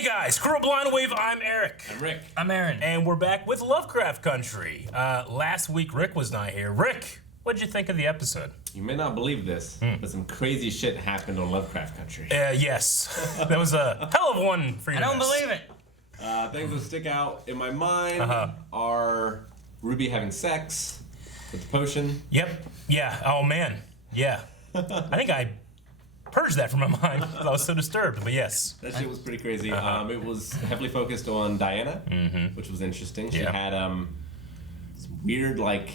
Hey guys, Crew of Blind Wave, I'm Eric. I'm Rick. I'm Aaron. And we're back with Lovecraft Country. Last week, Rick was not here. Rick, what'd you think of the episode? You may not believe this, but some crazy shit happened on Lovecraft Country. Yes. That was a hell of one for you I to don't miss. believe it. Things that stick out in my mind are Ruby having sex with the potion. Yep. Yeah. Oh, man. Yeah. I think I purged that from my mind because I was so disturbed, but yes. That shit was pretty crazy. It was heavily focused on Diana, which was interesting. She had this weird, like,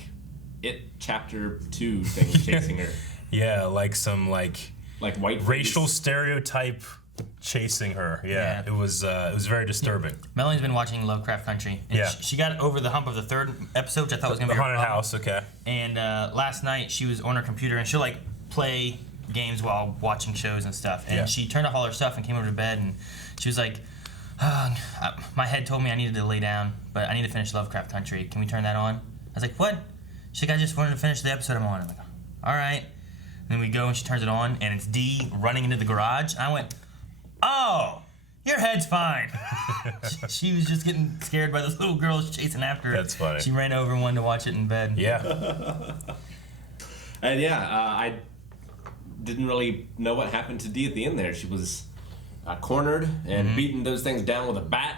It Chapter 2 thing chasing her. Yeah, like some, like white racial face. stereotype chasing her. Yeah. It was very disturbing. Melanie's been watching Lovecraft Country. And she got over the hump of the third episode, which I thought was going to The be her haunted problem. house, okay. And last night she was on her computer and she'll like play games while watching shows and stuff. And she turned off all her stuff and came over to bed and she was like, my head told me I needed to lay down, but I need to finish Lovecraft Country. Can we turn that on? I was like, what? She's like, I just wanted to finish the episode I'm on. I'm like, all right. And then we go and she turns it on and it's Dee running into the garage. I went, oh, your head's fine. She was just getting scared by those little girls chasing after her. That's funny. She ran over and wanted to watch it in bed. Yeah. And I didn't really know what happened to Dee at the end there. She was cornered and beating those things down with a bat,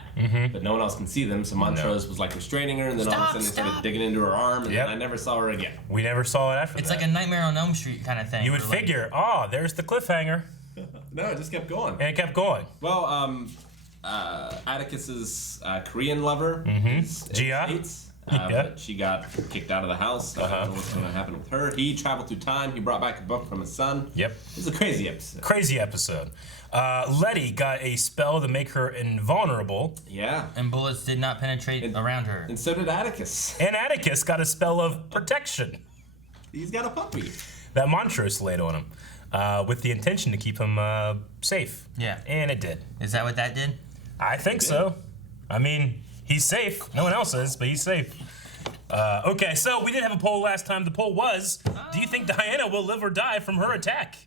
but no one else can see them. So Montrose was like restraining her, and then all of a sudden they started digging into her arm, and then I never saw her again. We never saw it after It's that. like a Nightmare on Elm Street kind of thing. You would figure, there's the cliffhanger. No, it just kept going. And it kept going. Well, Atticus's Korean lover is in Gia. the States, but she got kicked out of the house. I don't know what's going to happen with her. He traveled through time. He brought back a book from his son. Yep. It was a crazy episode. Crazy episode. Letty got a spell to make her invulnerable. Yeah. And bullets did not penetrate around her. And so did Atticus. And Atticus got a spell of protection He's got a puppy. that Montrose laid on him with the intention to keep him safe. Yeah. And it did. Is that what that did? I think so. I mean, he's safe. No one else is, but he's safe. Okay, so we did have a poll last time. The poll was, do you think Diana will live or die from her attack?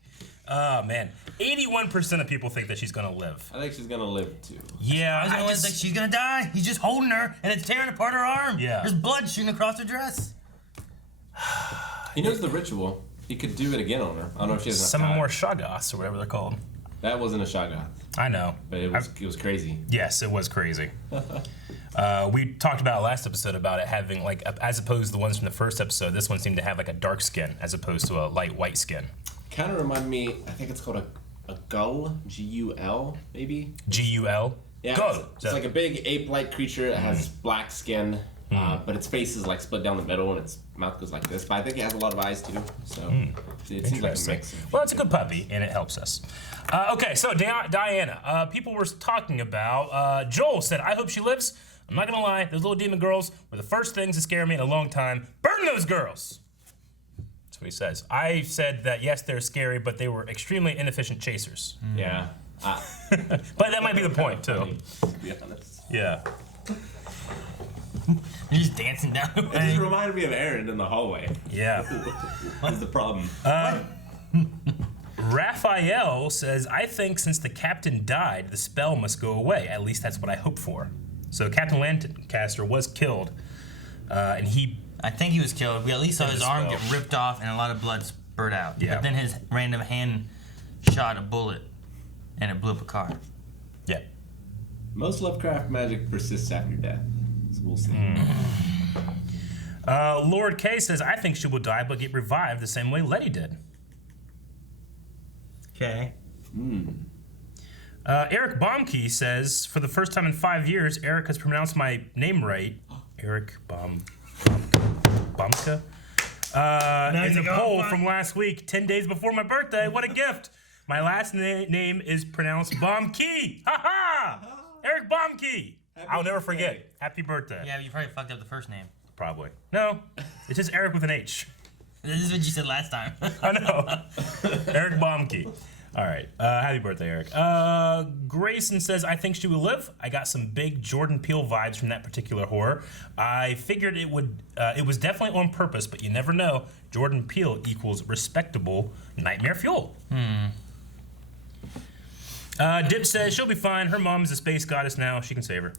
Man, 81% of people think that she's gonna live. I think she's going to live too. Yeah, I was like, she's gonna die. He's just holding her, and it's tearing apart her arm. Yeah. There's blood shooting across her dress. He knows the ritual. He could do it again on her. I don't know if she has enough some time. more Shoggoths or whatever they're called. That wasn't a shotgun, I know. but it was crazy. Yes, it was crazy. We talked about last episode about it having like, as opposed to the ones from the first episode, this one seemed to have like a dark skin as opposed to a light white skin. Kind of reminded me, I think it's called a gull, G-U-L, maybe? G-U-L? Yeah, Gull. it's like a big ape-like creature that has black skin, but its face is like split down the middle and its mouth goes like this. But I think it has a lot of eyes too, so it seems like a mix. Well, it's a good puppy, and it helps us. Okay, so Diana, people were talking about, Joel said, I hope she lives. I'm not gonna lie, those little demon girls were the first things to scare me in a long time. Burn those girls! That's what he says. I said that, yes, they're scary, but they were extremely inefficient chasers. Yeah. But that might be the point, too. To be honest. Yeah. You're just dancing down the It way. just reminded me of Aaron in the hallway. Yeah. What's the problem? Raphael says, I think since the captain died, the spell must go away. At least that's what I hope for. So Captain Lancaster was killed, and I think he was killed. We at least saw his arm spell. get ripped off and a lot of blood spurt out. Yeah. But then his random hand shot a bullet, and it blew up a car. yeah. Most Lovecraft magic persists after death, so we'll see. Lord K says, I think she will die, but get revived the same way Letty did. Okay. Eric Baumke says, for the first time in 5 years, Eric has pronounced my name right. Eric Baumke. In the poll from last week, 10 days before my birthday. What a gift. My last name is pronounced Baumke. Ha ha! Eric Baumke. I'll never forget. Happy birthday. Yeah, you probably fucked up the first name. Probably. No, it's just Eric with an H. This is what you said last time. I know. Eric Baumke. All right. Happy birthday, Eric. Grayson says, I think she will live. I got some big Jordan Peele vibes from that particular horror. I figured it was definitely on purpose, but you never know. Jordan Peele equals respectable nightmare fuel. Dip says she'll be fine. Her mom's a space goddess now. She can save her.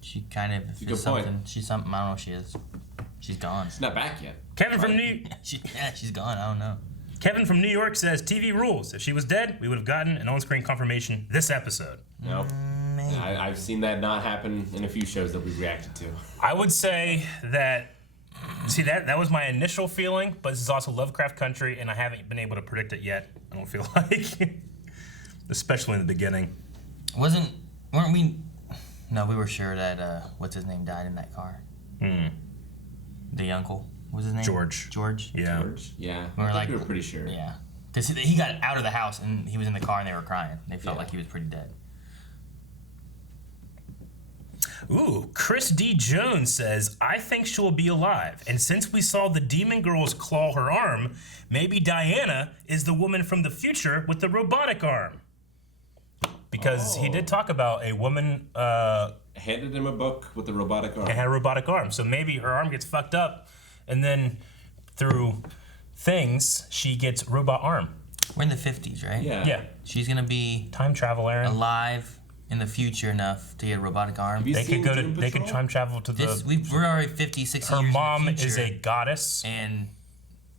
She kind of Good is point. something. She's something. I don't know what she is. She's gone. She's not back yet. Kevin from She's gone. I don't know. Kevin from New York says TV rules. If she was dead, we would have gotten an on-screen confirmation this episode. Nope. I've seen that not happen in a few shows that we've reacted to. I would say that. See, that was my initial feeling, but this is also Lovecraft Country, and I haven't been able to predict it yet. I don't feel like, especially in the beginning. Weren't we? No, we were sure that what's his name died in that car. The uncle. What was his name? George. George. Yeah. George? Yeah. We were we were pretty sure. Yeah, because he got out of the house and he was in the car and they were crying. They felt like he was pretty dead. Ooh, Chris D. Jones says, I think she'll be alive. And since we saw the demon girls claw her arm, maybe Diana is the woman from the future with the robotic arm. Because he did talk about a woman Handed him a book with a robotic arm. and had a robotic arm. So maybe her arm gets fucked up, and then through things, she gets robot arm. We're in the 50s, right? Yeah. Yeah. She's gonna be Time travel, Aaron. alive in the future enough to get a robotic arm. you They seen could go to. Doom They could Patrol? time travel to the. We're already 50, 60 Her years mom in the is future, a goddess. and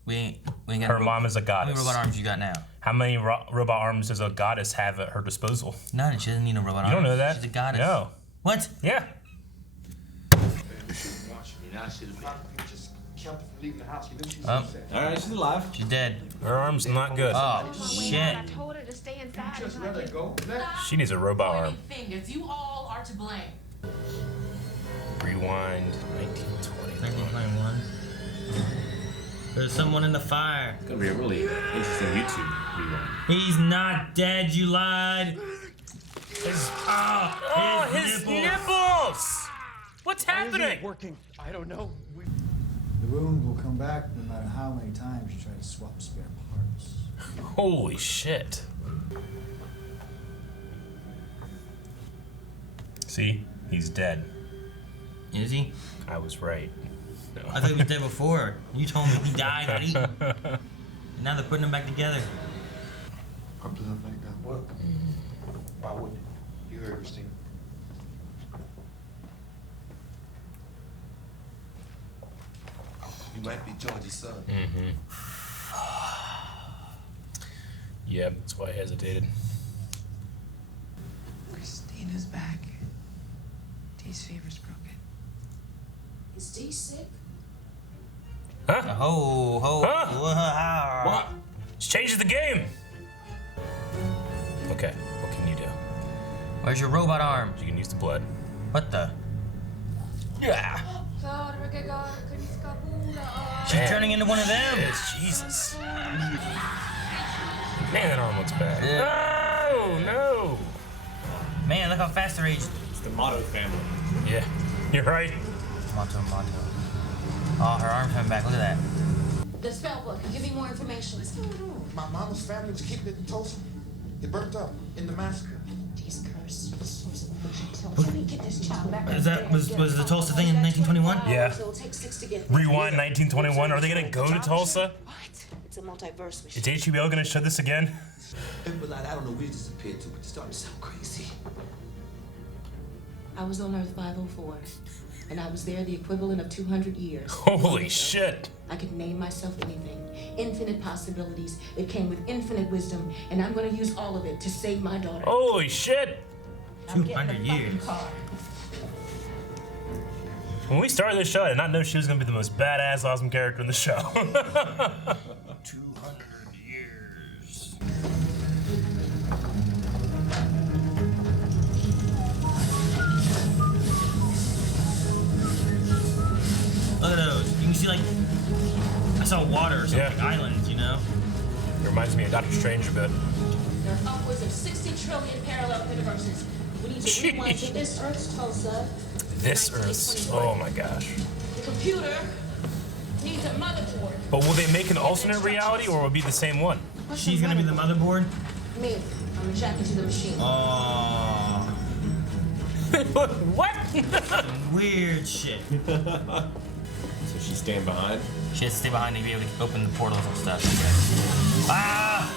we ain't got Her mom is a How goddess. many robot arms you got now? How many robot arms does a goddess have at her disposal? None. She doesn't need a robot arm. You don't know that? She's a goddess. No. What? Yeah. All right, she's alive. She's dead. Her arm's not good. Oh shit. I told her to stay inside. Just let it go. She needs a robot arm. Fingers. You all are to blame. Rewind 1920. 1921. There's someone in the fire. It's gonna be a really interesting YouTube rerun. He's not dead. You lied. His nipples! What's happening? Working. I don't know. The wound will come back no matter how many times you try to swap spare parts. Holy shit. See? He's dead. Is he? I was right. I thought he was dead before. You told me he died, not eaten. And now they're putting him back together. Probably not like that. What? Why would you heard Christine? You might be George's son. Yep, that's why I hesitated. Christina's back. Dee's fever's broken. Is Dee sick? Huh? Huh? What? This changes the game. Okay, what can you do? Where's your robot arm? You can use the blood. What the? Yeah. She's Man. turning into one of them. Yes, Jesus. Man, that arm looks bad. Yeah. No. Man, look how fast they're aged. It's the Motto family. Yeah, you're right. Monto. Oh, her arm's coming back. Look at that. The spell book. Give me more information. What's going on? My mama's family was keeping it in Tulsa. It burnt up in the massacre. Dee's curse. Let me get this child back. Was the Tulsa thing in 1921? Yeah. So it'll take 6 to get. Rewind 1921. Are they gonna go to Tulsa? What? It's a multiverse Is machine. HBO gonna show this again? People like I don't know where you disappeared to, but you starting to sound crazy. I was on Earth 504, and I was there the equivalent of 200 years. Holy shit. I could name myself anything. Infinite possibilities. It came with infinite wisdom, and I'm gonna use all of it to save my daughter. Holy shit. I'm getting 200 the fucking years. car. When we started this show, I did not know she was gonna be the most badass, awesome character in the show. 200 years. Look at those. You can see, like, I saw water or something, Yeah. islands, you know? It reminds me of Doctor Strange a bit. There are upwards of 60 trillion parallel universes. We need to rewind to this Earth's Tulsa. This Earth. Oh my gosh. The computer needs a motherboard. But will they make an alternate reality or will it be the same one? What's She's a gonna be the motherboard? Me. I'm jacking to the machine. Oh, What? weird shit. So she's staying behind. She has to stay behind to be able to open the portals and stuff. Ah!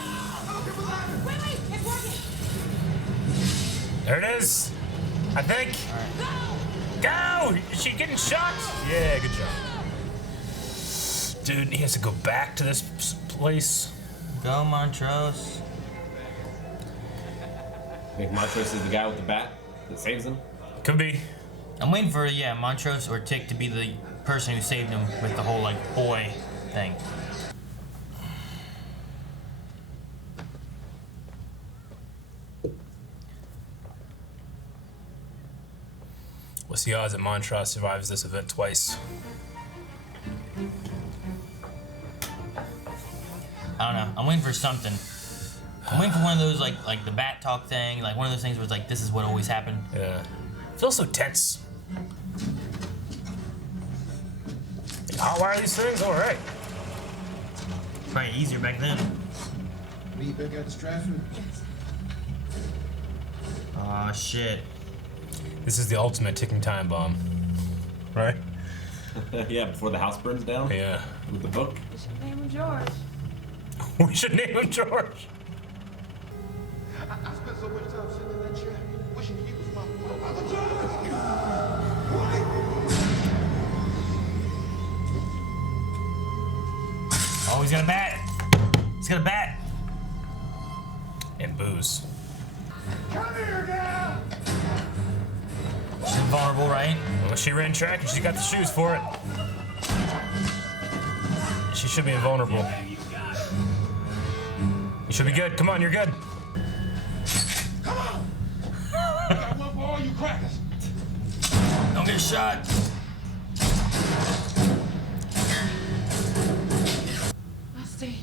Wait, it's working. There it is. I think. Go! Is she getting shot? Yeah, good job. Dude, he has to go back to this place. Go, Montrose. I think Montrose is the guy with the bat that saves him. Could be. I'm waiting for, Montrose or Tick to be the person who saved him with the whole, boy thing. What's the odds that Montrose survives this event twice? I don't know. I'm waiting for something. I'm waiting for one of those, like the bat talk thing, like one of those things where it's like, this is what always happened. Yeah. It feels so tense. Hot wire these things? Alright. Probably easier back then. Me back out to Stratford? Aw, shit. This is the ultimate ticking time bomb. Right? Yeah, before the house burns down. Yeah. With the book. We should name him George. We should name him George. I spent so much time sitting in that chair, wishing he was my father. Oh, he's got a bat. He's got a bat. And booze. Come here now! She's invulnerable, right? Well, she ran track and she got the shoes for it. She should be invulnerable. You should be good. Come on, you're good. Come on! I got one for all you crackers. Don't get shot. I'll stay.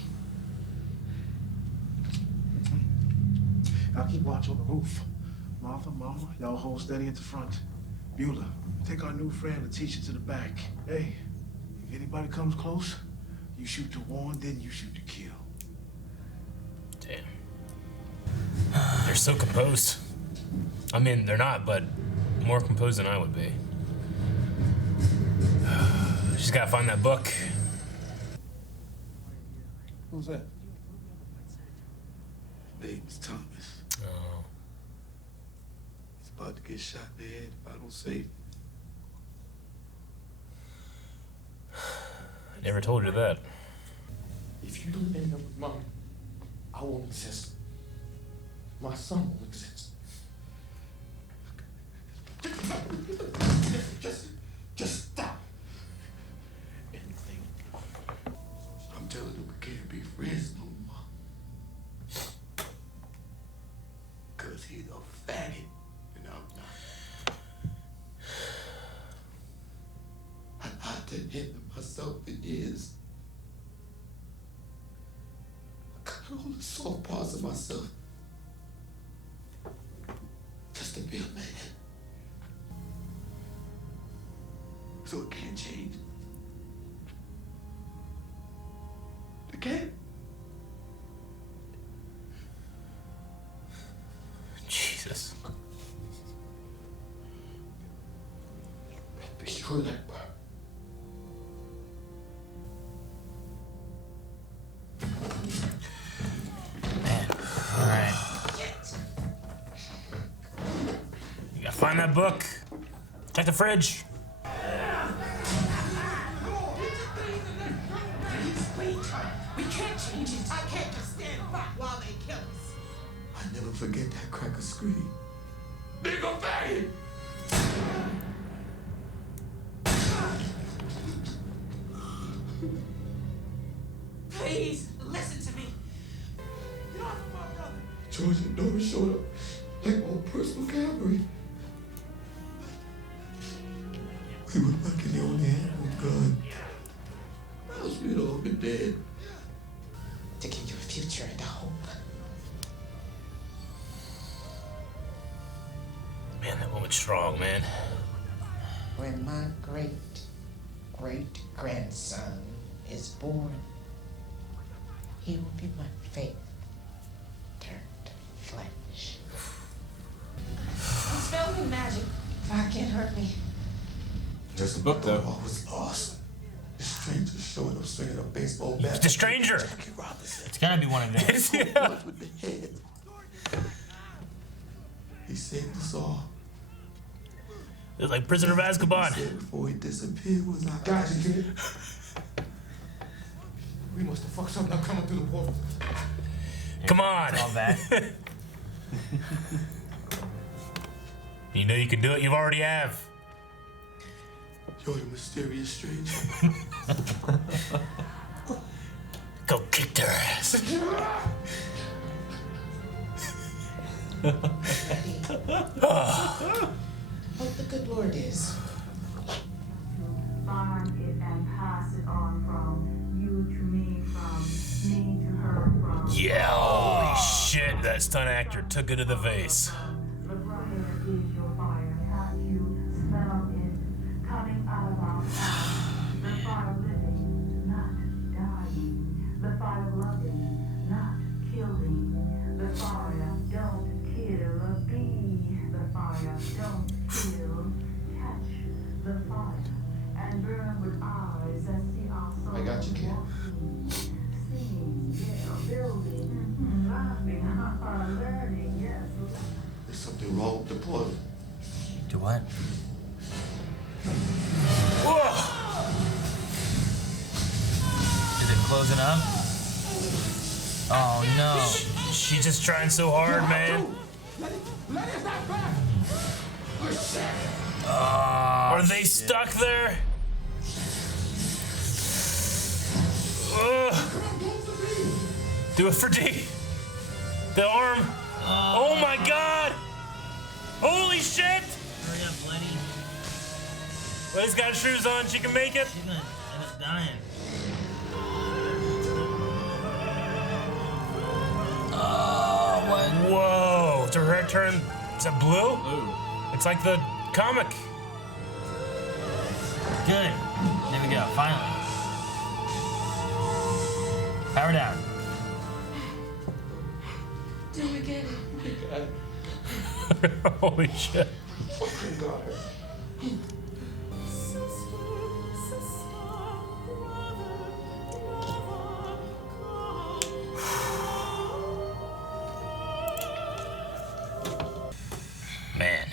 I'll keep watch on the roof. Martha, Mama, y'all hold steady at the front. Beulah, take our new friend Letitia to the back. Hey, if anybody comes close, you shoot to warn, then you shoot to kill. Damn. They're so composed. I mean, they're not, but more composed than I would be. She's gotta find that book. Who's that? Name's Thomas. Oh. He's about to get shot in the head if I don't save him. I never told you that. If you don't end up with Mom, I won't exist. My son won't exist. Just stop. And think. I'm telling him we can't be friends no more. Cause he's a faggot and I'm not. I didn't hit myself for years. I got all the soft parts of myself. Just to be a man. So it can't change. It can't. Jesus. Be sure of that part. Alright. You gotta find that book. Check the fridge. We can't change it. I can't just stand back while they kill us. I never forget that cracker scream. Nigga faggot! Please, listen to me. You're my brother. George and Nora showed up like on personal cavalry. We were lucky they only had one gun. Else we'd all been dead. To give you a future and a hope. Man, that woman's strong, man. When my great-great-grandson is born, he will be my faith turned flesh. Spell me magic. Fire can't hurt me. There's the book, though. All was lost. The stranger showing up swinging a baseball bat. The stranger. Jackie Robinson. It's gotta be one of them. Yeah. With the head. He saved us all. It's like Prisoner of Azkaban. He said before he disappeared was our Gotcha, kid. We must have fucked something up coming through the portal. Come on. All bad. You know you can do it. You already have. You're the mysterious stranger. Go kick their ass. Hope the good Lord is. Find it and pass it on from you to me, from me to her, from Yeah, holy shit, that stunt actor took it to the face. the fire is your fire. Can't you smell it coming out of our past? The fire living, not dying. The fire loving, not killing. The fire don't kill a bee. The fire don't kill. Catch the fire and burn with eyes that see our souls. I got you, kid. Walking, singing, yeah, building, laughing, learning, yes. There's something wrong with the portal. Do what? Whoa! Is it closing up? Oh no. She's just trying so hard, man. Letty's not back! Are they stuck there? Do it for D. The arm. Oh my god! Holy shit! Hurry up, Letty. Letty's got shoes on. She can make it. She's gonna end up dying. Whoa! To her turn. Is that blue? It's like the comic. Good. There we go. Finally. Power down. Do we get it? Holy shit. Man.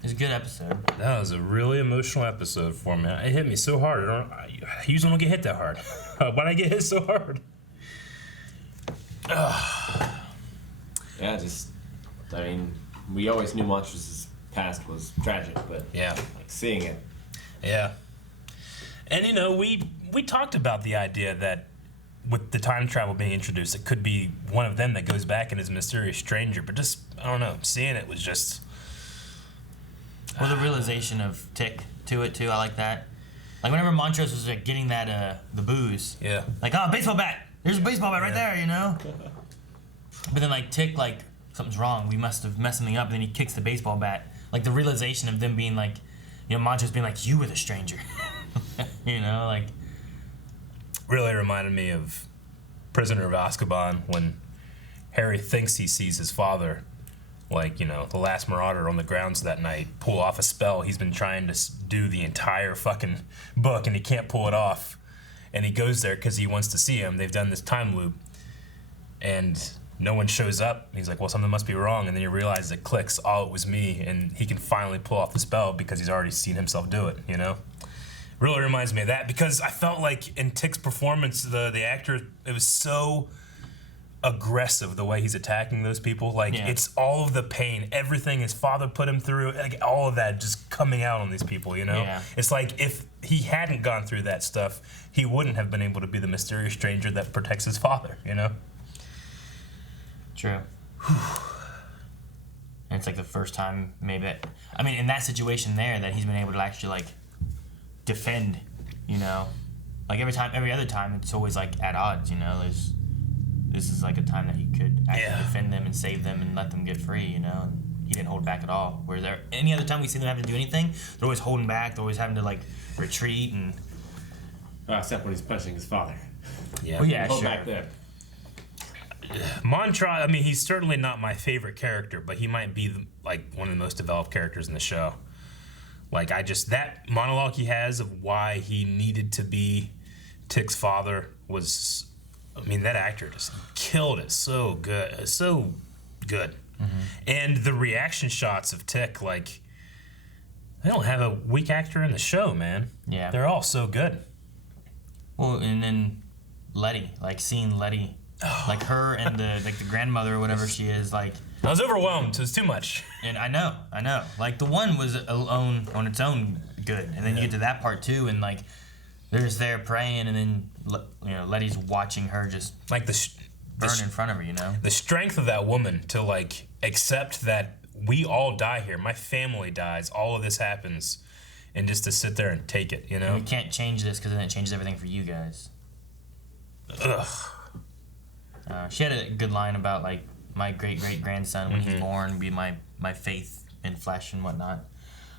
It was a good episode. That was a really emotional episode for me. It hit me so hard. I usually don't get hit that hard. Why'd I get hit so hard? Yeah, I mean, we always knew Montrose's past was tragic, but Yeah. like seeing it. Yeah. And you know, we talked about the idea that with the time travel being introduced, it could be one of them that goes back and is a mysterious stranger. But just, I don't know, seeing it was just... Well, the realization of Tick to it too, I like that. Like whenever Montrose was like getting that the booze, Yeah. like, oh, baseball bat. There's a baseball bat right there, you know. But then like Tick, like something's wrong. We must have messed something up. And then he kicks the baseball bat. Like the realization of them being like, you know, Montrose being like, you were the stranger. You know, like. Really reminded me of Prisoner of Azkaban when Harry thinks he sees his father, like, you know, the last marauder on the grounds that night, pull off a spell he's been trying to do the entire fucking book, and he can't pull it off. And he goes there because he wants to see him. They've done this time loop, and no one shows up. He's like, well, something must be wrong. And then he realizes it clicks, oh, it was me, and he can finally pull off the spell because he's already seen himself do it, you know? Really reminds me of that, because I felt like in Tick's performance, the actor, it was so aggressive the way he's attacking those people. Like, it's all of the pain, everything his father put him through, like all of that just coming out on these people, you know? Yeah. It's like if he hadn't gone through that stuff, he wouldn't have been able to be the mysterious stranger that protects his father, you know? True. And it's like the first time maybe that, I mean, in that situation there, that he's been able to actually like defend, you know? Like every other time, it's always like at odds, you know? This is like a time that he could actually defend them and save them and let them get free, you know? And he didn't hold back at all. Whereas any other time we see them having to do anything, they're always holding back, they're always having to like retreat and... Except when he's punching his father. Yeah. Well, yeah, Hold sure. back there. Montrose, I mean, he's certainly not my favorite character, but he might be like one of the most developed characters in the show. Like, that monologue he has of why he needed to be Tick's father was I mean, that actor just killed it so good. So good. And the reaction shots of Tick, like, they don't have a weak actor in the show, man. Yeah. They're all so good. Well, and then Letty, like seeing Letty, like her and the grandmother or whatever she is, like. I was overwhelmed. It was too much. And I know. Like the one was alone on its own good, and then you get to that part too, and like they're just there praying, and then Letty's watching her just like burn in front of her. The strength of that woman to like accept that we all die here. My family dies. All of this happens, and just to sit there and take it. And we can't change this because then it changes everything for you guys. Ugh. She had a good line about like my great-great-grandson when he's born be my faith in flesh and whatnot.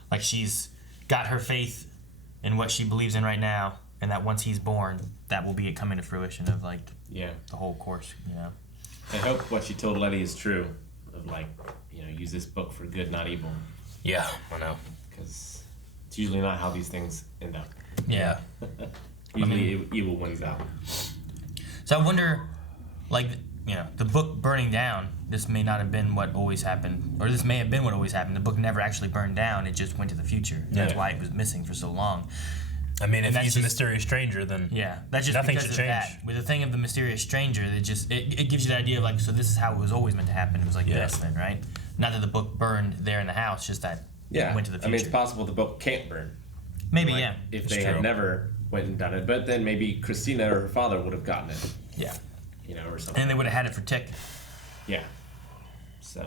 Like she's got her faith in what she believes in right now, and that once he's born, that will be it coming to fruition of like the whole course. I hope what she told Letty is true. Of like, use this book for good, not evil. Yeah, I know. Because it's usually not how these things end up. Yeah. Usually evil wins out. So I wonder, like, the book burning down, this may not have been what always happened, or this may have been what always happened. The book never actually burned down, it just went to the future. That's why it was missing for so long. I mean, if he's a mysterious stranger, then that's just nothing because should of change. that. With the thing of the mysterious stranger, it gives you the idea of like, so this is how it was always meant to happen. It was like this then, right? Not that the book burned there in the house, just that it went to the future. I mean, it's possible the book can't burn. Maybe, like, if they had never went and done it, but then maybe Christina or her father would have gotten it. Yeah. Or something. And they would have had it for Tick. Yeah. So.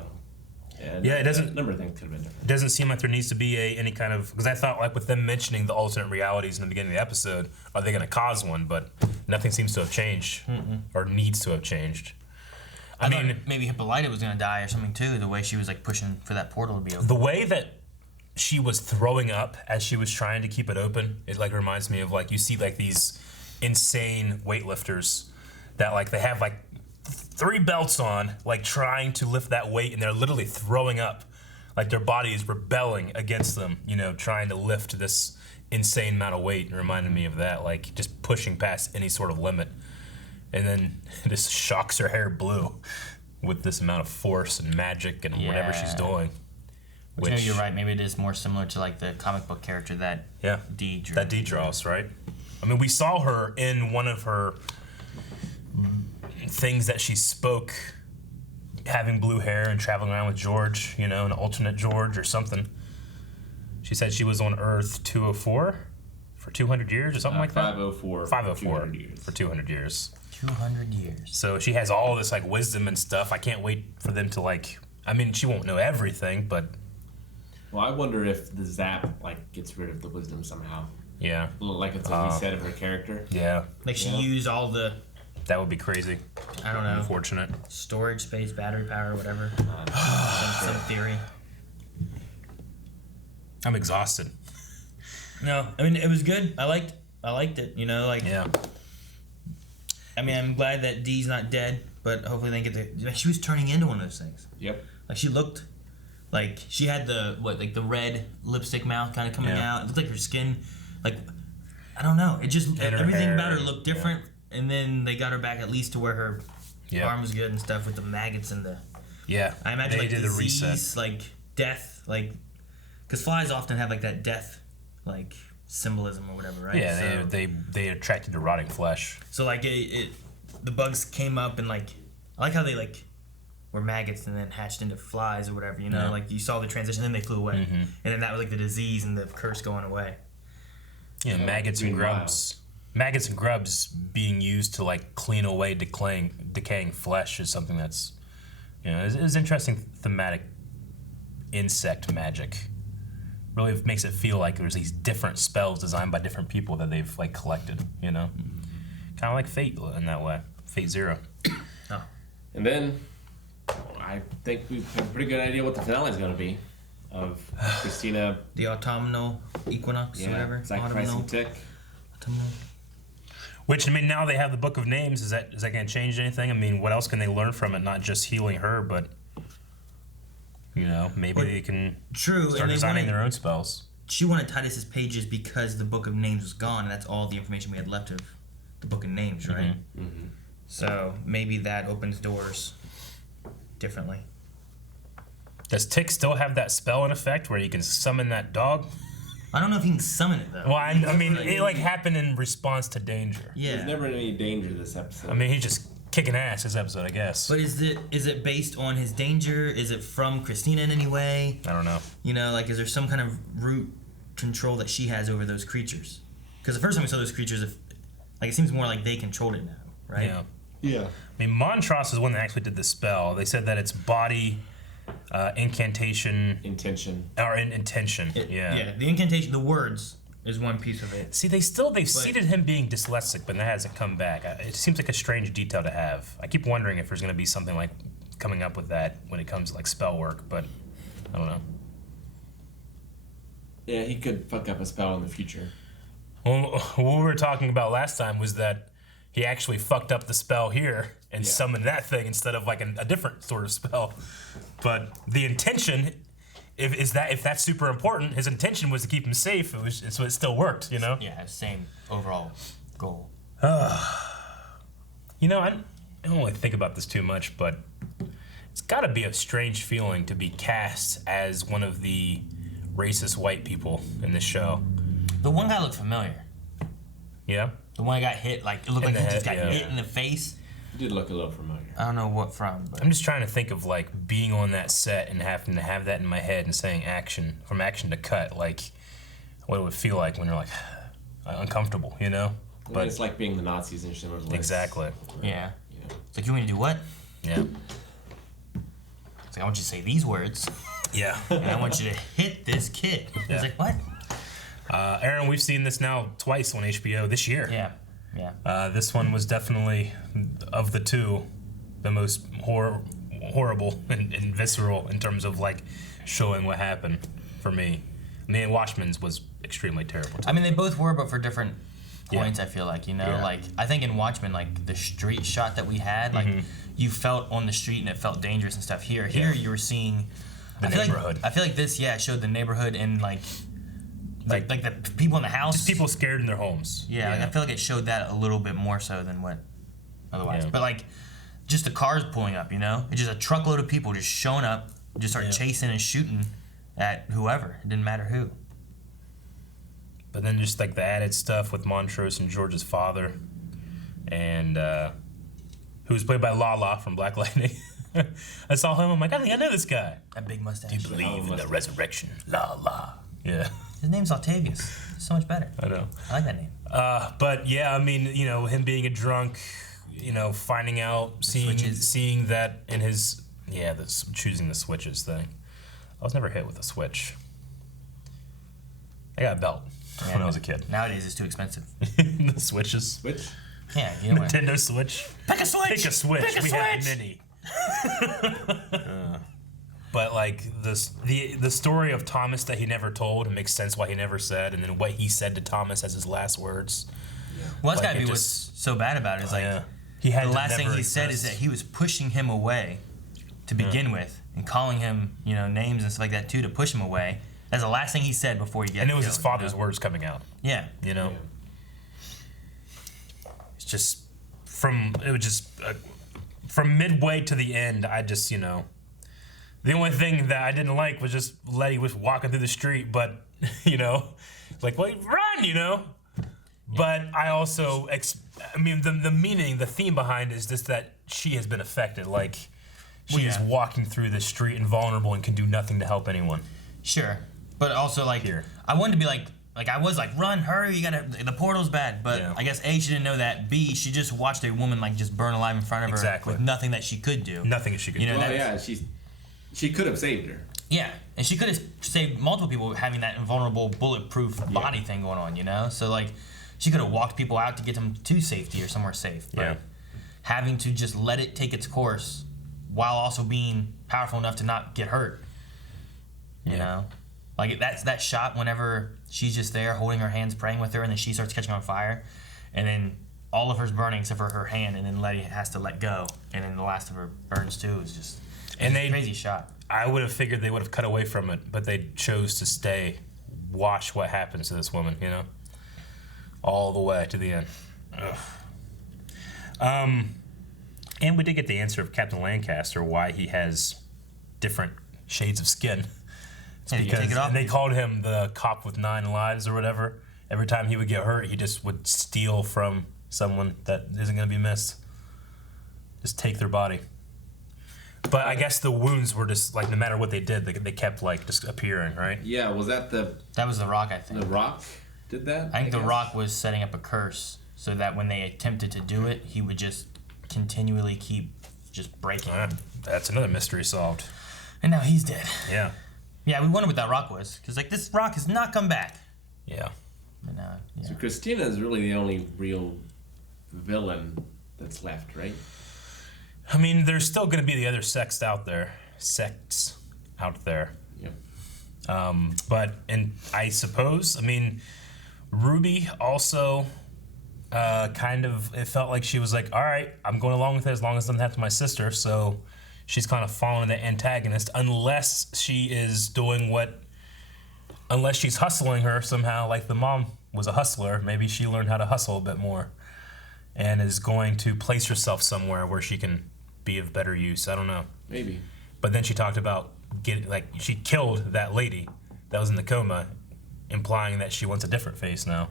It doesn't. A number of things could have been different. It doesn't seem like there needs to be any kind of, because I thought like with them mentioning the alternate realities in the beginning of the episode, are they going to cause one? But nothing seems to have changed or needs to have changed. I mean, maybe Hippolyta was going to die or something too. The way she was like pushing for that portal to be open. The way that she was throwing up as she was trying to keep it open, it like reminds me of like you see like these insane weightlifters that like they have like 3 belts on, like trying to lift that weight, and they're literally throwing up, like their body is rebelling against them, trying to lift this insane amount of weight. It reminded me of that, like just pushing past any sort of limit, and then it just shocks her hair blue with this amount of force and magic and whatever she's doing. Which you're right. Maybe it is more similar to like the comic book character that Dee drew. That Dee draws, right? I mean, we saw her in one of her things that she spoke, having blue hair and traveling around with George, an alternate George or something. She said she was on Earth 204 for 200 years or something like that? 504. 504 for 200 years. 200 years. So she has all this like wisdom and stuff. I can't wait for them to like, I mean, she won't know everything, but... Well, I wonder if the zap like gets rid of the wisdom somehow. Yeah. Like it's a reset of her character. Yeah. Like she used all the... That would be crazy. I don't know. Unfortunate. Storage space, battery power, whatever. Some theory. I'm exhausted. No, I mean it was good. I liked it. Yeah. I mean, I'm glad that Dee's not dead, but hopefully they get the. She was turning into one of those things. Yep. Like she looked, like she had the the red lipstick mouth kind of coming out. It looked like her skin, like I don't know. It just everything about her looked different. Yeah. And then they got her back at least to where her arm was good and stuff with the maggots and the. Yeah. I imagine like did disease, the reset. like death, like because flies often have like that death, like symbolism or whatever, right? Yeah, so, they attracted to rotting flesh. So like the bugs came up and like I like how they like were maggots and then hatched into flies or whatever, like you saw the transition, then they flew away, and then that was like the disease and the curse going away. Yeah, maggots and grubs. Maggots and grubs being used to like clean away decaying flesh is something that's, is interesting thematic insect magic. Really makes it feel like there's these different spells designed by different people that they've like collected, Kind of like Fate in that way. Fate Zero. Oh. And then I think we've got a pretty good idea what the finale is going to be of Christina. The autumnal equinox or whatever. Sacrificing Tick. Autumnal. Which, I mean, now they have the Book of Names. Is that going to change anything? I mean, what else can they learn from it? Not just healing her, but, maybe they can start designing their own spells. She wanted Titus's pages because the Book of Names was gone, and that's all the information we had left of the Book of Names, right? So maybe that opens doors differently. Does Tick still have that spell in effect where you can summon that dog? I don't know if he can summon it though. Well, I mean, it like happened in response to danger. Yeah. There's never any danger this episode. I mean, he's just kicking ass this episode, I guess. But is it based on his danger? Is it from Christina in any way? I don't know. You know, like, is there some kind of root control that she has over those creatures? Because the first time we saw those creatures, it seems more like they controlled it now, right? Yeah. Yeah. I mean, Montrose is one that actually did the spell. They said that it's body, incantation, intention, or intention. Yeah, the incantation, the words is one piece of it. See, they've seeded him being dyslexic, but that hasn't come back. It seems like a strange detail to have. I keep wondering if there's going to be something like coming up with that when it comes to like spell work, but I don't know. Yeah, he could fuck up a spell in the future. Well, what we were talking about last time was that he actually fucked up the spell here and summoned that thing instead of like a different sort of spell. But the intention, if that's super important, his intention was to keep him safe, so it still worked, you know? Yeah, same overall goal. You know, I don't really think about this too much, but it's got to be a strange feeling to be cast as one of the racist white people in this show. The one guy looked familiar. Yeah? The one that got hit, like, it looked like he just got hit in the face. He did look a little familiar. I don't know what from, but I'm just trying to think of, like, being on that set and having to have that in my head and saying from action to cut, like, what it would feel like when you're, like, uncomfortable, you know? But it's like being the Nazis in Schindler's List. Exactly. Yeah. It's like, you want me to do what? Yeah. It's like, I want you to say these words. Yeah. And I want you to hit this kid. Yeah. It's like, what? Aaron, we've seen this now twice on HBO this year. Yeah. This one was definitely, of the two, the most horrible and visceral in terms of like showing what happened for me. I mean, Watchmen's was extremely terrible too. I mean, they both were, but for different points, I feel like, you know? Like, I think in Watchmen, like, the street shot that we had, like, you felt on the street and it felt dangerous and stuff. Here you were seeing the neighborhood. I feel like this, showed the neighborhood and, like the people in the house. Just people scared in their homes. Yeah, like, I feel like it showed that a little bit more so than what otherwise. Yeah. But, like, just the cars pulling up, you know? It's just a truckload of people just showing up, just start chasing and shooting at whoever. It didn't matter who. But then just, like, the added stuff with Montrose and George's father, and who was played by Lala from Black Lightning. I saw him, I'm like, I think I know this guy. That big mustache. Do you believe in the resurrection? Lala. Yeah. His name's Octavius. It's so much better. I know. I like that name. But yeah, I mean, you know, him being a drunk, you know, finding out, seeing that in his, choosing the switches thing. I was never hit with a switch. I got a belt when I was a kid. Nowadays it's too expensive. The switches. Switch? Yeah, you know what? Nintendo Switch. Pick a switch! Pick a switch. Pick a we switch! have many. But like the story of Thomas that he never told, it makes sense why he never said, and then what he said to Thomas as his last words. Well, that's Like, gotta be it what's so bad about it. Is like he had the to last thing never he said is that he was pushing him away to begin with, and calling him, you know, names and stuff like that too to push him away. That's the last thing he said before he gets. And it was killed, his father's you know? words coming out. Yeah. You know. It's just from midway to the end. I just, you know, the only thing that I didn't like was just Letty was walking through the street, but you know, like, well, run, you know. But I also, I mean, the meaning, the theme behind it is just that she has been affected. Like, she is walking through the street invulnerable and can do nothing to help anyone. Sure, but also like I wanted to be like I was like, run, hurry, you gotta, the portal's bad. But I guess A, she didn't know that. B, she just watched a woman like just burn alive in front of her with nothing that she could do. Nothing she could do. Know, well, yeah, she could have saved her. Yeah, and she could have saved multiple people having that invulnerable, bulletproof body thing going on, you know? So, like, she could have walked people out to get them to safety or somewhere safe. But having to just let it take its course while also being powerful enough to not get hurt, you know? Like, that's that shot whenever she's just there holding her hands, praying with her, and then she starts catching on fire, and then all of her's burning except for her hand, and then Letty has to let go, and then the last of her burns too. It's just a crazy shot. I would have figured they would have cut away from it, but they chose to stay, watch what happens to this woman, you know? All the way to the end. Ugh. And we did get the answer of Captain Lancaster why he has different shades of skin. It's because they called him the cop with 9 lives or whatever. Every time he would get hurt, he just would steal from someone that isn't going to be missed. Just take their body. But I guess the wounds were just like no matter what they did, they kept like just appearing, right? Yeah, was that That was the Rock, I think. The Rock did that? I think the Rock was setting up a curse so that when they attempted to do it, he would just continually keep just breaking. That's another mystery solved. And now he's dead. Yeah. Yeah, we wondered what that Rock was because like this Rock has not come back. Yeah. But now, yeah. So Christina is really the only real villain that's left, right? I mean, there's still going to be the other sects out there. Yep. But, and I suppose, I mean, Ruby also kind of, it felt like she was like, all right, I'm going along with it as long as it doesn't happen to my sister. So she's kind of following the antagonist unless she is doing unless she's hustling her somehow, like the mom was a hustler. Maybe she learned how to hustle a bit more and is going to place herself somewhere where she can be of better use. I don't know. Maybe. But then she talked about she killed that lady that was in the coma, implying that she wants a different face now.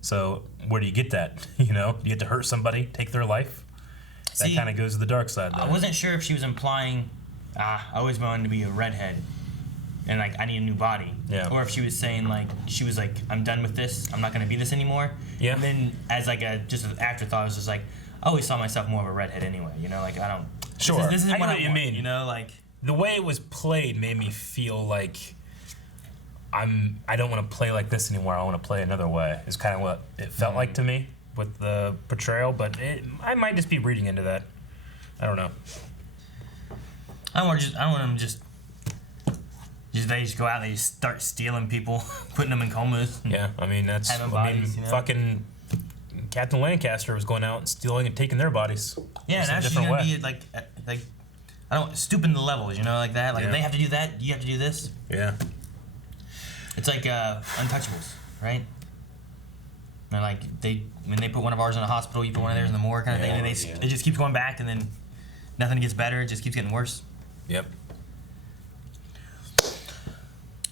So where do you get that? You know, you get to hurt somebody, take their life. That kind of goes to the dark side. There. I wasn't sure if she was implying, I always wanted to be a redhead, and like I need a new body. Yeah. Or if she was saying like she was like I'm done with this. I'm not gonna be this anymore. Yeah. And then as like just an afterthought, I was just like I always saw myself more of a redhead anyway. You know, like I don't. Sure. This isn't I know what what you want, mean. You know, like the way it was played made me feel like I don't want to play like this anymore. I want to play another way. Is kind of what it felt like to me with the portrayal, but I might just be reading into that. I don't know. I don't want them just they just go out and they just start stealing people, putting them in comas. Yeah, I mean that's bodies, you know? fucking Captain Lancaster was going out and stealing and taking their bodies. Yeah, now she's gonna be like I don't stooping the levels, you know, like that. Like they have to do that, you have to do this. Yeah. It's like Untouchables, right? They're like when they put one of ours in a hospital, you put one of theirs in the morgue kind of thing, and it just keeps going back, and then nothing gets better. It just keeps getting worse. Yep.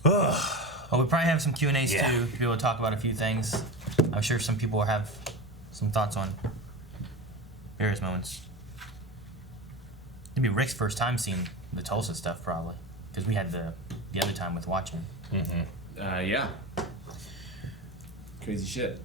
Well, we probably have some Q&As too to be able to talk about a few things. I'm sure some people will have some thoughts on various moments. It'd be Rick's first time seeing the Tulsa stuff probably, because we had the other time with Watchmen. Yeah. Crazy shit.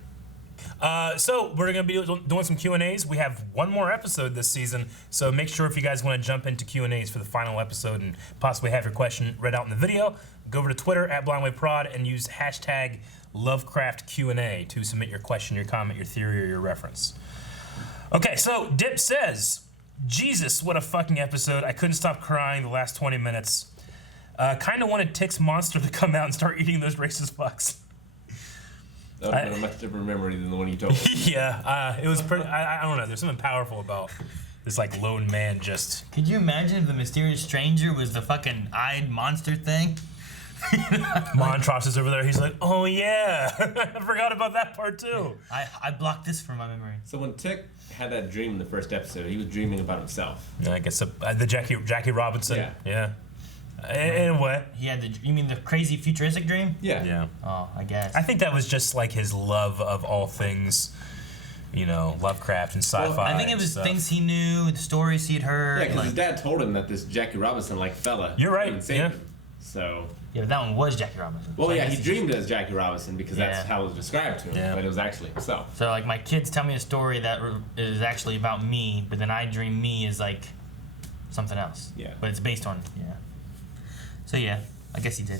So we're gonna be doing some Q&As. We have one more episode this season, so make sure if you guys want to jump into Q&As for the final episode and possibly have your question read out in the video, go over to Twitter @BlindWayProd and use hashtag Lovecraft Q&A to submit your question, your comment, your theory, or your reference. Okay, so Dip says, Jesus, what a fucking episode. I couldn't stop crying the last 20 minutes. Kind of wanted Tick's monster to come out and start eating those racist fucks. That would have been a much different memory than the one you told me. Yeah, it was pretty. I don't know. There's something powerful about this like lone man just. Could you imagine if the mysterious stranger was the fucking eyed monster thing? Montrose is over there. He's like, oh yeah, I forgot about that part too. I blocked this from my memory. So when Tick had that dream in the first episode, he was dreaming about himself. Yeah, I guess the Jackie Robinson. Yeah. In what? He had you mean the crazy futuristic dream? Yeah. Oh, I guess. I think that was just like his love of all things, you know, Lovecraft and sci-fi. Well, I think it was things he knew, the stories he'd heard. Yeah, because his dad told him that this Jackie Robinson like fella. You're right. Yeah. So. Yeah, but that one was Jackie Robinson. Well, yeah, he dreamed as Jackie Robinson because that's how it was described to him, but it was actually himself. So like my kids tell me a story that is actually about me, but then I dream me as like something else. Yeah. But it's based on So yeah, I guess he did.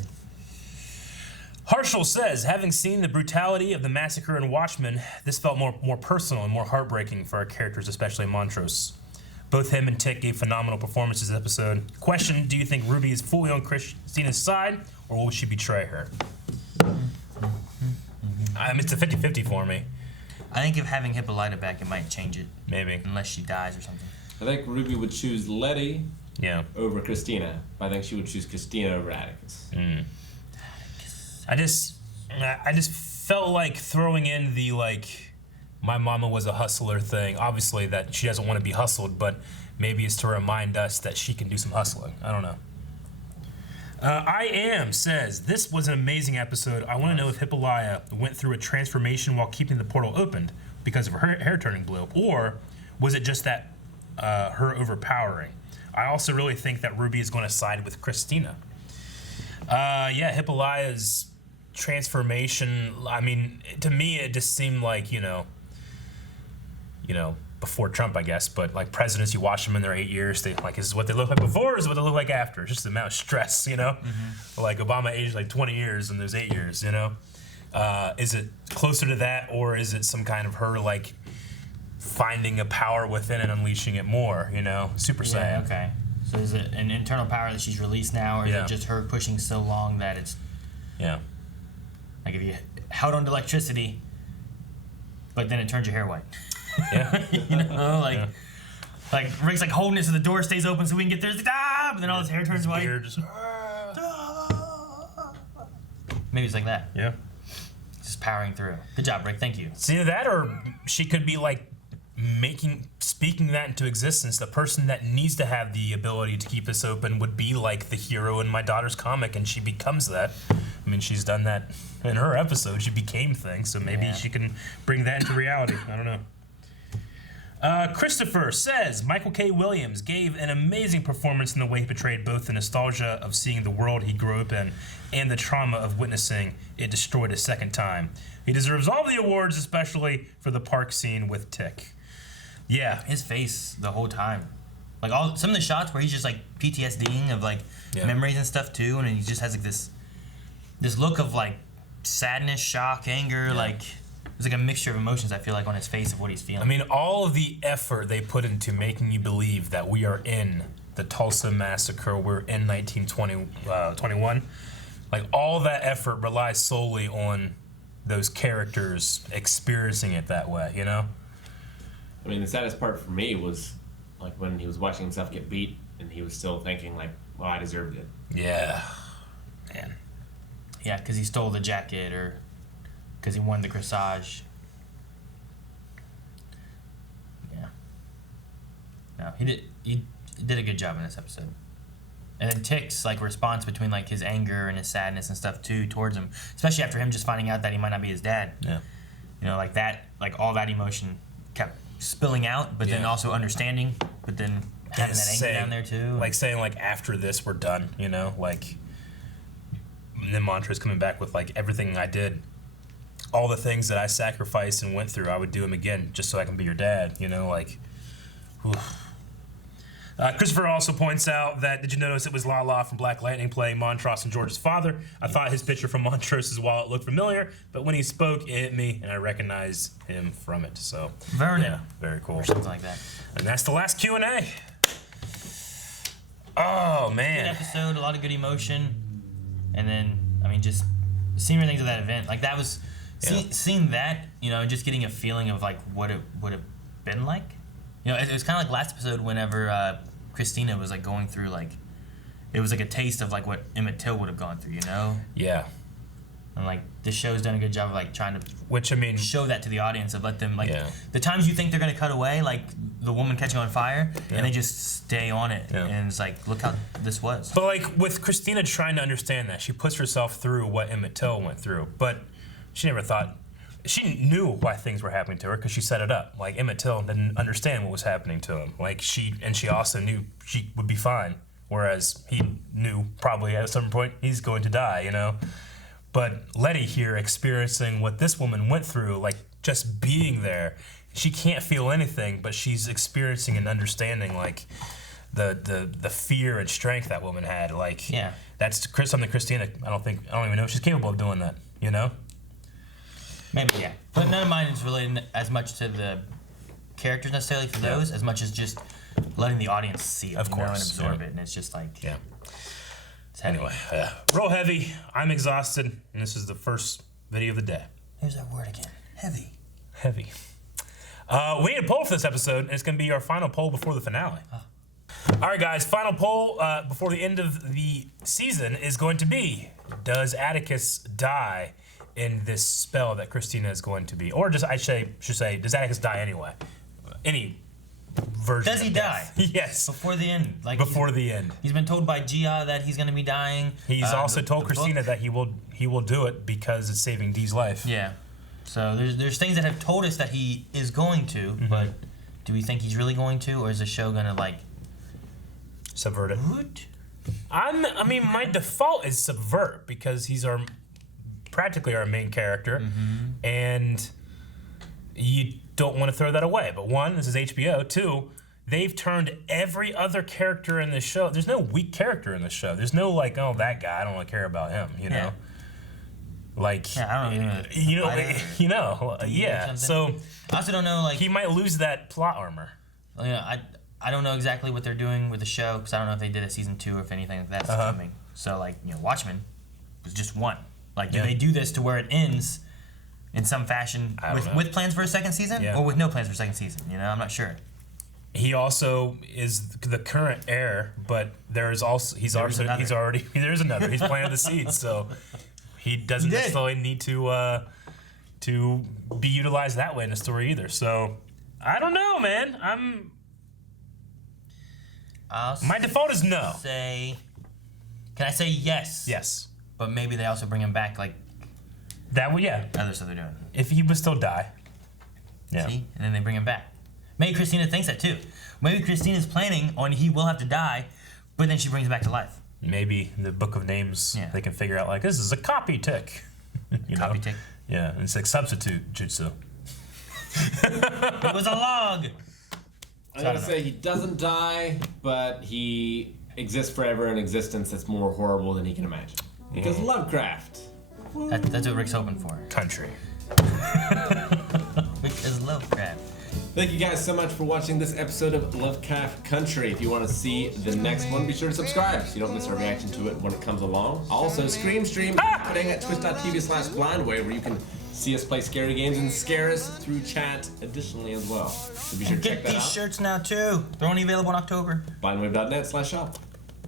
Harshal says, having seen the brutality of the massacre in Watchmen, this felt more personal and more heartbreaking for our characters, especially Montrose. Both him and Tick gave phenomenal performances this episode. Question, do you think Ruby is fully on Christina's side, or will she betray her? It's a 50-50 for me. I think if having Hippolyta back, it might change it. Maybe. Unless she dies or something. I think Ruby would choose Letty over Christina. I think she would choose Christina over Atticus. I just felt like throwing in the my mama was a hustler thing. Obviously that she doesn't want to be hustled, but maybe it's to remind us that she can do some hustling. I don't know. I Am says, this was an amazing episode. I want to know if Hippolyta went through a transformation while keeping the portal opened because of her hair turning blue, or was it just that her overpowering? I also really think that Ruby is going to side with Christina. Yeah, Hippolyta's transformation, I mean, to me it just seemed like, you know, before Trump, I guess, but like presidents, you watch them in their 8 years, they like, is this what they look like before, or is it what they look like after? It's just the amount of stress, you know? Like Obama aged like 20 years in those 8 years, you know? Is it closer to that, or is it some kind of her like finding a power within and unleashing it more, you know? Super Saiyan. Okay. So is it an internal power that she's released now, or is it just her pushing so long that it's... Yeah. Like if you held on to electricity, but then it turns your hair white. Yeah. You know, like Rick's like holding it so the door stays open so we can get there. It's like, ah! But then all his hair turns white. Just, Maybe it's like that. yeah. Just powering through. Good job, Rick. Thank you. It's either that, or she could be like speaking that into existence. The person that needs to have the ability to keep this open would be like the hero in my daughter's comic, and she becomes that. I mean, she's done that in her episode. She became things, so maybe she can bring that into reality. I don't know. Christopher says, Michael K. Williams gave an amazing performance in the way he portrayed both the nostalgia of seeing the world he grew up in and the trauma of witnessing it destroyed a second time. He deserves all the awards, especially for the park scene with Tick. Yeah. His face the whole time. Like some of the shots where he's just like PTSDing of like memories and stuff too, and he just has like this look of like sadness, shock, anger, like there's like a mixture of emotions I feel like on his face of what he's feeling. I mean, all of the effort they put into making you believe that we are in the Tulsa massacre, we're in 1921, like all that effort relies solely on those characters experiencing it that way, you know? I mean, the saddest part for me was like when he was watching himself get beat and he was still thinking like, well, I deserved it. Yeah. Man. Yeah, because he stole the jacket or because he won the corsage. Yeah. No, he did a good job in this episode. And then Tick's like response between like his anger and his sadness and stuff too towards him, especially after him just finding out that he might not be his dad. Yeah. You know, like that, like all that emotion kept spilling out, but then also understanding, but then having that anger down there too. Like saying like, after this we're done, you know, like, and then Montrose coming back with like, everything I did, all the things that I sacrificed and went through, I would do them again just so I can be your dad, you know, like, whew. Christopher also points out that, did you notice it was Lala from Black Lightning playing Montrose and George's father? I thought his picture from Montrose's wallet looked familiar, but when he spoke, it hit me, and I recognized him from it. So, Vernon. Yeah, very cool. Or something like that. And that's the last Q&A. Oh, man. Good episode, a lot of good emotion. And then, I mean, just seeing things of that event. Like, that was, seeing that, you know, just getting a feeling of, like, what it would have been like. You know, it was kind of like last episode whenever Christina was, like, going through, like, it was like a taste of, like, what Emmett Till would have gone through, you know? Yeah. And, like, the show's done a good job of, like, trying to show that to the audience, of let them, like, the times you think they're going to cut away, like the woman catching on fire, and they just stay on it. And it's like, look how this was. But, like, with Christina trying to understand that, she puts herself through what Emmett Till went through, but she never thought, she knew why things were happening to her because she set it up. Like, Emmett Till didn't understand what was happening to him. Like, she also knew she would be fine, whereas he knew probably at some point he's going to die, you know? But Letty here experiencing what this woman went through, like just being there, she can't feel anything, but she's experiencing and understanding like the fear and strength that woman had. Like, that's something Christina, I don't even know if she's capable of doing that, you know? Maybe, yeah. But none of mine is related as much to the characters necessarily for those, as much as just letting the audience see it, and absorb it. And it's just like, it's heavy. Anyway, real heavy. I'm exhausted, and this is the first video of the day. Here's that word again. Heavy. Heavy. We need a poll for this episode, and it's going to be our final poll before the finale. All right, guys, final poll before the end of the season is going to be, does Atticus die in this spell that Christina is going to be, or just I should say, does Atticus die anyway? Any version. Does he of die? death. Yes. Before the end. Like Before the end. He's been told by Gia that he's going to be dying. He's also told Christina book. that he will do it because it's saving Dee's life. Yeah. So there's things that have told us that he is going to, but do we think he's really going to, or is the show going to like subvert it? What? I mean, my default is subvert because he's practically our main character, and you don't want to throw that away. But one, this is HBO. Two, they've turned every other character in this show. There's no weak character in this show. There's no like, oh, that guy, I don't really care about him. You know, like I don't know. Yeah. So I also don't know, like he might lose that plot armor. You know, I don't know exactly what they're doing with the show because I don't know if they did a season 2 or if anything like that's coming. So like, you know, Watchmen was just one. Like, do they do this to where it ends in some fashion with plans for a second season or with no plans for a second season? You know, I'm not sure. He also is the current heir, but there's another. He's planted the seeds, so he doesn't necessarily need to be utilized that way in the story either. So I don't know, man. My default is no. Can I say yes? Yes. But maybe they also bring him back, like that. Well, yeah. Other stuff they're doing. If he would still die. Yeah. See, and then they bring him back. Maybe Christina thinks that too. Maybe Christina's planning on he will have to die, but then she brings him back to life. Maybe the Book of Names, they can figure out like this is a copy tick. Copy tick. Yeah, and it's like substitute jutsu. It was a log. I'm gonna say he doesn't die, but he exists forever in existence that's more horrible than he can imagine. Because Lovecraft. That's what Rick's hoping for. Country. Rick is Lovecraft. Thank you guys so much for watching this episode of Lovecraft Country. If you want to see the next one, be sure to subscribe so you don't miss our reaction to it when it comes along. Also, Stream happening at twitch.tv/blindwave where you can see us play scary games and scare us through chat additionally as well. So be sure to check that out. Get these shirts now too. They're only available in October. Blindwave.net/shop.